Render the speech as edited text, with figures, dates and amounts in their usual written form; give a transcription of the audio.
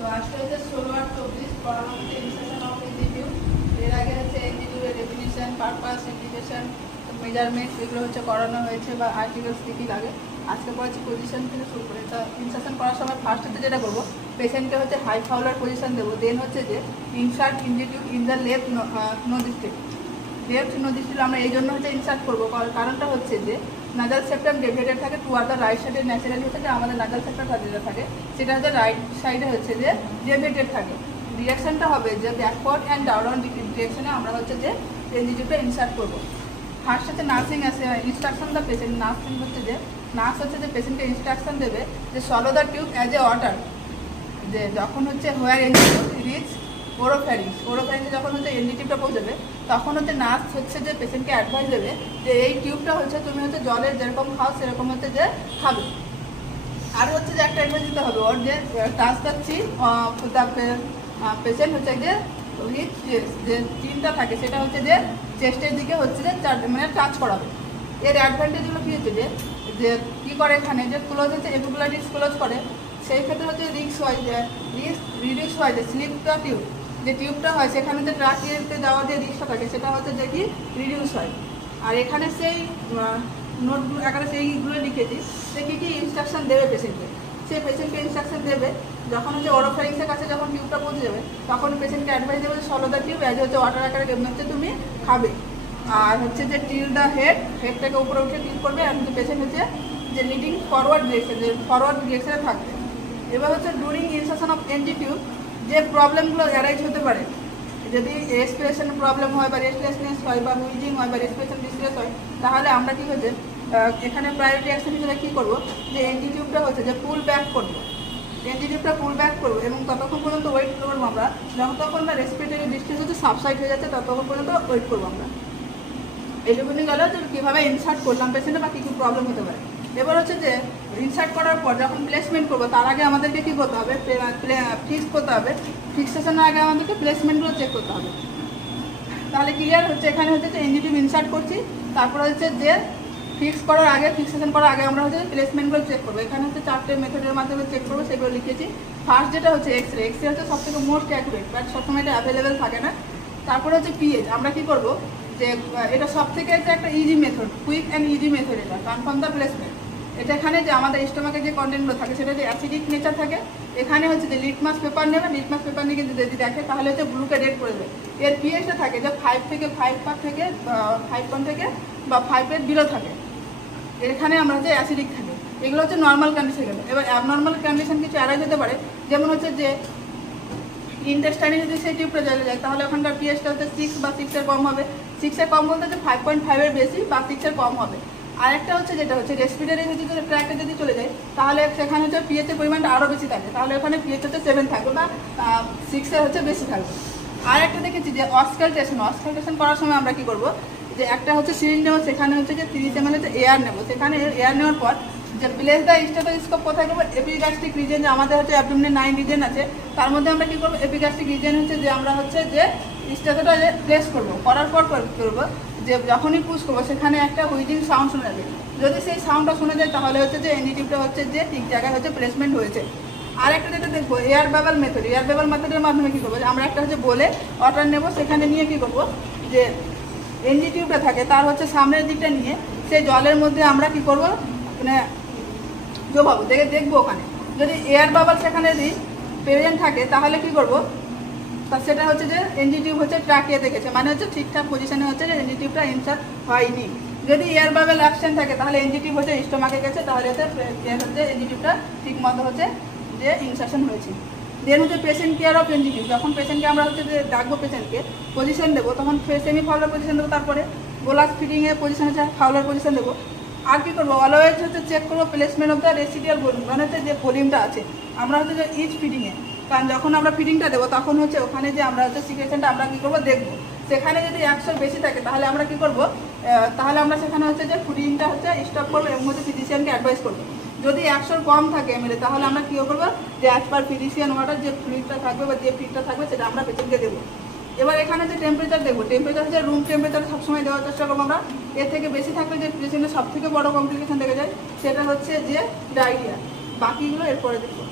তো আজকে হচ্ছে 16/24 পড়ানো হচ্ছে ইনস্ট্রাকশন অফ এনজিটিউ। এর আগে হচ্ছে এনজিটিউ এর ডেফিনিশন, পারপাস, ইন্ডিকেশন, মেজারমেন্ট এগুলো হচ্ছে করানো হয়েছে বা আর্টিকেলস কী কী লাগে। আজকে পড়াচ্ছি পজিশন থেকে শুরু করে। তা ইনস্ট্রাকশন করার সময় ফার্স্টে যেটা করবো, পেশেন্টকে হচ্ছে হাই ফাউলার পজিশন দেবো। দেন হচ্ছে যে insert NG tube in the left nostril. Left nostril আমরা এই জন্য হচ্ছে ইনসার্ট করবো, কারণটা হচ্ছে যে নাজাল সেপ্টাম ডেভিয়েটেড থাকে টুয়ার্ড দ্য রাইট সাইডে। ন্যাচারালি হচ্ছে যে আমাদের নাজাল সেপ্টাম যেটা থাকে সেটা হচ্ছে রাইট সাইডে হচ্ছে যে ডেভিয়েটেড থাকে। ডিরেকশনটা হবে যে ব্যাকওয়ার্ড অ্যান্ড ডাউনওয়ার্ড ডিরেকশনে আমরা হচ্ছে যে এনজিটিউটা ইনসার্ট করবো। ফার্স্ট হচ্ছে নার্সিং আছে, ইনস্ট্রাকশন দ্য পেশেন্ট। নার্সিং হচ্ছে যে নার্স হচ্ছে যে পেশেন্টকে ইনস্ট্রাকশন দেবে যে solo the tube as a water. যে যখন হচ্ছে হোয়ার এনজিটিউ রিচ ওরোফ্যারিংস, ওরোফ্যারিংসে যখন হচ্ছে এনজিটিউটা পৌঁছাবে তখন হচ্ছে নার্স হচ্ছে যে পেশেন্টকে অ্যাডভাইস দেবে যে এই টিউবটা হচ্ছে তুমি হচ্ছে জলের যেরকম খাও সেরকম হচ্ছে যে খাবে। আর হচ্ছে যে একটা অ্যাডভাইস দিতে হবে ওর যে টাচ যাচ্ছি পেশেন্ট হচ্ছে যে রিচ যে চিনটা থাকে সেটা হচ্ছে যে চেস্টের দিকে হচ্ছে যে মানে টাচ করাবে। এর অ্যাডভান্টেজগুলো কী হচ্ছে যে কী করে এখানে যে ক্লোজ হচ্ছে এপিকুলারিস ক্লোজ করে, সেই ক্ষেত্রে হচ্ছে রিস্ক হয় যে রিডিউস হয় যে স্লিপ দ্য টিউব, যে টিউবটা হয় সেখানে যে ট্রাকিয়েতে যাওয়ার যে রিস্কটা থাকে সেটা হচ্ছে যে কি রিডিউস হয়। আর এখানে সেই নোটগুলো এখানে সেইগুলো লিখেছি যে কী কী ইনস্ট্রাকশন দেবে পেশেন্টকে। সেই পেশেন্টকে ইনস্ট্রাকশন দেবে যখন হচ্ছে ওরোফ্যারিংসের কাছে যখন টিউবটা পৌঁছে যাবে তখন পেশেন্টকে অ্যাডভাইস দেবে সলো দ্য টিউব অ্যাজ হচ্ছে ওয়াটার আকারে হচ্ছে তুমি খাবে। আর হচ্ছে যে টিল দ্য হেডটাকে উপরে উঠে টিল করবে। আর হচ্ছে পেশেন্ট হচ্ছে যে লিডিং ফরওয়ার্ড ডিরেকশন, যে ফরওয়ার্ড ডিরেকশনে থাকবে। এবার হচ্ছে ডুরিং ইনসারশন অফ এনজিটিউ যে প্রবলেমগুলো অ্যারাইজ হতে পারে, যদি রেসপিরেশনের প্রবলেম হয় বা রেস্টলেসনেস হয় বা হুইজিং হয় বা রেসপিরেশন ডিস্ট্রেস হয়, তাহলে আমরা কী হচ্ছে এখানে প্রায়োরিটি অ্যাকশন হিসেবে কী করবো যে এনজিটিউবটা হচ্ছে যে পুল ব্যাক করবো। এনজিটিউবটা পুল ব্যাক করবো এবং ততক্ষণ পর্যন্ত ওয়েট করবো আমরা যতক্ষণ না রেসপিরেটরি ডিস্ট্রেস হচ্ছে সাবসাইড হয়ে যাচ্ছে ততক্ষণ পর্যন্ত ওয়েট করবো আমরা। এইটুকুনি গেল যে কীভাবে ইনসার্ট করলাম পেশেন্টে বা কী কী প্রবলেম হতে পারে। এবার হচ্ছে যে ইনসার্ট করার পর যখন প্লেসমেন্ট করবো তার আগে আমাদেরকে কী করতে হবে, ফিক্স করতে হবে। ফিক্সেশনের আগে আমাদেরকে প্লেসমেন্টগুলো চেক করতে হবে। তাহলে ক্লিয়ার হচ্ছে এখানে হচ্ছে যে এনজিটিভ ইনসার্ট করছি, তারপর হচ্ছে যে ফিক্স করার আগে ফিক্সেশন করার আগে আমরা হচ্ছে প্লেসমেন্টগুলো চেক করবো। এখানে হচ্ছে 4টে মেথডের মাধ্যমে চেক করবো, সেগুলো লিখেছি। ফার্স্ট যেটা হচ্ছে এক্সরে। এক্সরে হচ্ছে সবথেকে মোস্ট অ্যাকুরেট, বাট সবসময় এটা অ্যাভেলেবেল থাকে না। তারপরে হচ্ছে পিএইচ। আমরা কী করবো যে এটা সবথেকে হচ্ছে একটা easy method, quick and easy method. এটা কনফার্ম দ্য প্লেসমেন্ট। এটা এখানে যে আমাদের স্টোমাকের যে কন্টেন্টগুলো থাকে সেটা যে অ্যাসিডিক নেচার থাকে। এখানে হচ্ছে যে লিটমাস পেপার নেবে, লিটমাস পেপার নিয়ে যদি দেখে তাহলে হচ্ছে ব্লুকে রেড করে দেবে। এর পিএইচটা থাকে যে 5 থেকে 5 থেকে বা 5-এর বিলো থাকে। এখানে আমরা হচ্ছে অ্যাসিডিক থাকে। এগুলো হচ্ছে নর্মাল কন্ডিশন। এবার অ্যাবনর্মাল কন্ডিশন কিছু অ্যারাইজ হতে পারে, যেমন হচ্ছে যে ইন্টেস্টাইনে যদি সেই টিউবটা চলে যায় তাহলে ওখানকার পিএইচটা হচ্ছে 6 বা 6-এর কম হবে। 6-এর কম বলতে হচ্ছে 5.5-এর বেশি বা 6-এর কম হবে। আর একটা হচ্ছে যেটা হচ্ছে রেসপিরেটরি হচ্ছে ট্র্যাক্টে যদি চলে যায় তাহলে সেখানে হচ্ছে পিএইচের পরিমাণটা আরও বেশি থাকে, তাহলে ওখানে পিএইচ হচ্ছে 7 থাকবে বা 6-এর হচ্ছে বেশি থাকবে। আর একটা দেখেছি যে অসকালটেশন করার সময় আমরা কী করবো যে একটা হচ্ছে সিরিঞ্জ নেবো, সেখানে হচ্ছে যে 30 ml হচ্ছে এয়ার নেবো। সেখানে এয়ার নেওয়ার পর যে প্লেস দ্য স্টেথোস্কোপ কোথায় করবো, এপিগ্যাস্ট্রিক রিজন, যে আমাদের হচ্ছে অ্যাবডোমিনে 9 রিজন আছে তার মধ্যে আমরা কী করবো এপিগ্যাস্ট্রিক রিজন হচ্ছে যে আমরা হচ্ছে যে স্টেথোটা প্লেস করবো। করার পর করবো যে যখনই পুশ করবো সেখানে একটা হুইজিং সাউন্ড শোনা যাবে। যদি সেই সাউন্ডটা শোনা যায় তাহলে হচ্ছে যে এনজিটিউবটা হচ্ছে যে ঠিক জায়গায় হচ্ছে প্লেসমেন্ট হয়েছে। আর একটা যেটা দেখবো air bubble method. Air bubble মেথডের মাধ্যমে কী করবো আমরা একটা হচ্ছে বলে ওয়াটার নেবো, সেখানে নিয়ে কী করবো যে এনজিটিউবটা থাকে তার হচ্ছে সামনের দিকটা নিয়ে সেই জলের মধ্যে আমরা কী করবো মানে জোবাবো, দেখবো ওখানে যদি এয়ার বাবল সেখানে যদি প্রেজেন্ট থাকে তাহলে কী করবো তা সেটা হচ্ছে যে এনজিটিউব হচ্ছে ট্রাকিয়ে দেখেছে, মানে হচ্ছে ঠিকঠাক পজিশনে হচ্ছে যে এনজিটিউবটা ইনসার্ট হয়নি। যদি এয়ার বাবল অ্যাবসেন্ট থাকে তাহলে এনজিটিউব হচ্ছে স্টোমাকে গেছে, তাহলে হচ্ছে এনজিটিউবটা ঠিক মতো হচ্ছে যে ইনসার্শন হয়েছে। দেন হচ্ছে পেশেন্ট কেয়ার অফ এনজিটিউব। যখন পেশেন্টকে আমরা হচ্ছে যে ডাকবো, পেশেন্টকে পজিশন দেবো, তখন সেমি ফাউলার পজিশন দেবো, তারপরে বোলাস ফিটিংয়ের পজিশন হচ্ছে ফাউলার পজিশন দেবো। আর কী করবো অলওয়েজ হচ্ছে চেক করবো প্লেসমেন্ট অফ দ্য রেসিডিয়াল ভলিউম, মানে হচ্ছে যে ভলিউমটা আছে আমরা হচ্ছে যে ইচ ফিটিংয়ে, কারণ যখন আমরা ফিটিংটা দেবো তখন হচ্ছে ওখানে যে আমরা হচ্ছে সিকুয়েশনটা আমরা কী করবো দেখবো। সেখানে যদি 100 বেশি থাকে তাহলে আমরা কী করবো তাহলে আমরা সেখানে হচ্ছে যে ফিটিংটা হচ্ছে স্টপ করবো এবং হচ্ছে ফিজিশিয়ানকে অ্যাডভাইস করবো। যদি 100 কম থাকে এমএলএ তাহলে আমরা কী করবো যে অ্যাজ পার ফিজিশিয়ান ওয়াটার যে ফ্লুইডটা থাকবে বা যে ফিডটা থাকবে সেটা আমরা পেশেন্টকে দেবো। এবার এখানে যে টেম্পারেচার দেখবো, টেম্পারেচার হচ্ছে রুম টেম্পারেচার সবসময় দেওয়ার চেষ্টা করবো আমরা। এর থেকে বেশি থাকলে যে পেশেন্টের সবথেকে বড় কমপ্লিকেশন দেখা যায় সেটা হচ্ছে যে ডায়রিয়া। বাকিগুলো এরপরে দেখবো।